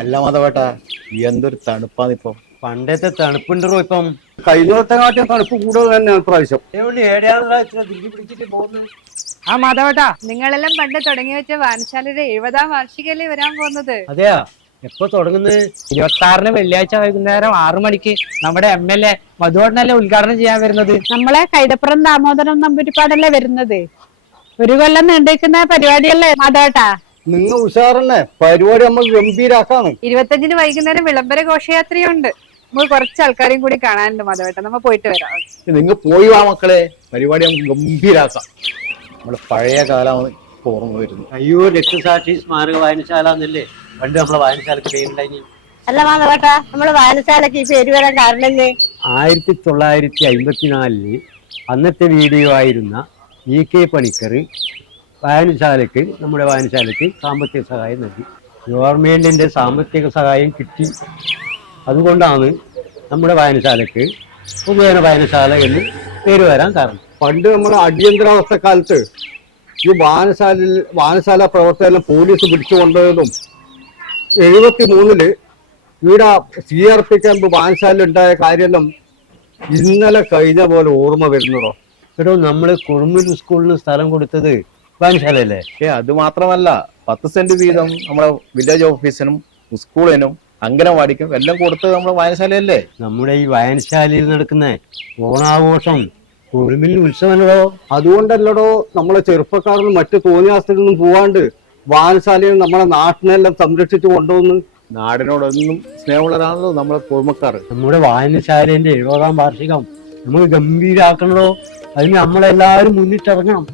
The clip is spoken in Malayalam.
അല്ല മാധവേട്ടാ, എന്തൊരു തണുപ്പാന്നിപ്പം. പണ്ടത്തെ തണുപ്പുണ്ടോ ഇപ്പം? കഴിഞ്ഞ വർഷത്തെ തണുപ്പ് കൂടുതൽ തന്നെ പ്രാവശ്യം. ആ മാധവട്ടാ, നിങ്ങളെല്ലാം പണ്ട് തുടങ്ങി വെച്ച വായനശാലയുടെ 70ാം വാർഷികല്ലേ വരാൻ പോകുന്നത്? അതെയാ, എപ്പോ തുടങ്ങുന്നത്? 26-ന് വെള്ളിയാഴ്ച വൈകുന്നേരം 6 മണിക്ക് നമ്മുടെ MLA മധുവണ്ണല്ലേ ഉദ്ഘാടനം ചെയ്യാൻ വരുന്നത്. നമ്മളെ കൈതപ്പുറം ദാമോദരൻ നമ്പൂരിപ്പാടല്ലേ വരുന്നത്. ഒരു കൊല്ലം നീണ്ടിരിക്കുന്ന പരിപാടിയല്ലേ മാധവട്ടാ? നിങ്ങൾ ഉഷാറന്നെ, പരിപാടി നമ്മൾ ഗംഭീരാക്കാണ്. 25-ന് വൈകുന്നേരം വിളംബര ഘോഷയാത്രയുണ്ട്. നമുക്ക് കുറച്ച് ആൾക്കാരെയും കൂടി കാണാനുണ്ട് മാധവട്ടാ, നമ്മ പോയിട്ട് വരാം. നിങ്ങൾ പോയി വാ മക്കളെ, പരിപാടി നമുക്ക് ഗംഭീരാക്കാം. നമ്മുടെ പഴയ കാലമാണ് ഇപ്പൊ ഓർമ്മ വരുന്നത്. അയ്യോ, രക്തസാക്ഷി സ്മാരക വായനശാല എന്നല്ലേ പണ്ട് നമ്മളെ വായനശാലക്ക് പേരുണ്ടായി. അല്ല മാധവട്ടാ, നമ്മള് വായനശാലക്ക് ഈ പേര് വരാൻ കാരണം 1954 അന്നത്തെ വീഡിയോ ആയിരുന്ന EK പണിക്കർ നമ്മുടെ വായനശാലയ്ക്ക് സാമ്പത്തിക സഹായം നൽകി. ഗവൺമെന്റിന്റെ സാമ്പത്തിക സഹായം കിട്ടി. അതുകൊണ്ടാണ് നമ്മുടെ വായനശാലയ്ക്ക് പൊതുവേന വായനശാല എന്ന് പേര് വരാൻ കാരണം. പണ്ട് നമ്മുടെ അടിയന്തരാവസ്ഥ കാലത്ത് ഈ വായനശാല പ്രവർത്തനം പോലീസ് പിടിച്ചുകൊണ്ടതും 73-ല് ഇവിടെ CRP ക്യാമ്പ് വായനശാല ഉണ്ടായ കാര്യമെല്ലാം ഇന്നലെ കഴിഞ്ഞ പോലെ ഓർമ്മ വരുന്നതോ. എടോ, നമ്മള് കുറുമ്പൂർ സ്കൂളിന് സ്ഥലം കൊടുത്തത് വായനശാലയല്ലേ? അത് മാത്രമല്ല, 10 സെന്റ് വീതം നമ്മുടെ വില്ലേജ് ഓഫീസിനും സ്കൂളിനും അംഗനവാടിക്കും എല്ലാം കൊടുത്തത് നമ്മുടെ വായനശാലയല്ലേ? നമ്മുടെ ഈ വായനശാലയിൽ നടക്കുന്ന ഓണാഘോഷം കുറുമ്പിൽ ഉത്സവമല്ലോ. അതുകൊണ്ടല്ലടോ നമ്മളെ ചെറുപ്പക്കാരനും മറ്റു തോന്നിയാസത്തിനൊന്നും പോവാണ്ട് വായനശാലയിൽ നമ്മളെ നാട്ടിനെല്ലാം സംരക്ഷിച്ചു കൊണ്ടുവന്ന്. നാടിനോടൊന്നും സ്നേഹമുള്ളതാണല്ലോ നമ്മളെ കുടുംബക്കാർ. നമ്മുടെ വായനശാലേന്റെ 70ാം വാർഷികം നമുക്ക് ഗംഭീരാക്കണല്ലോ. അതിന് നമ്മളെല്ലാവരും മുന്നിട്ടിറങ്ങണം.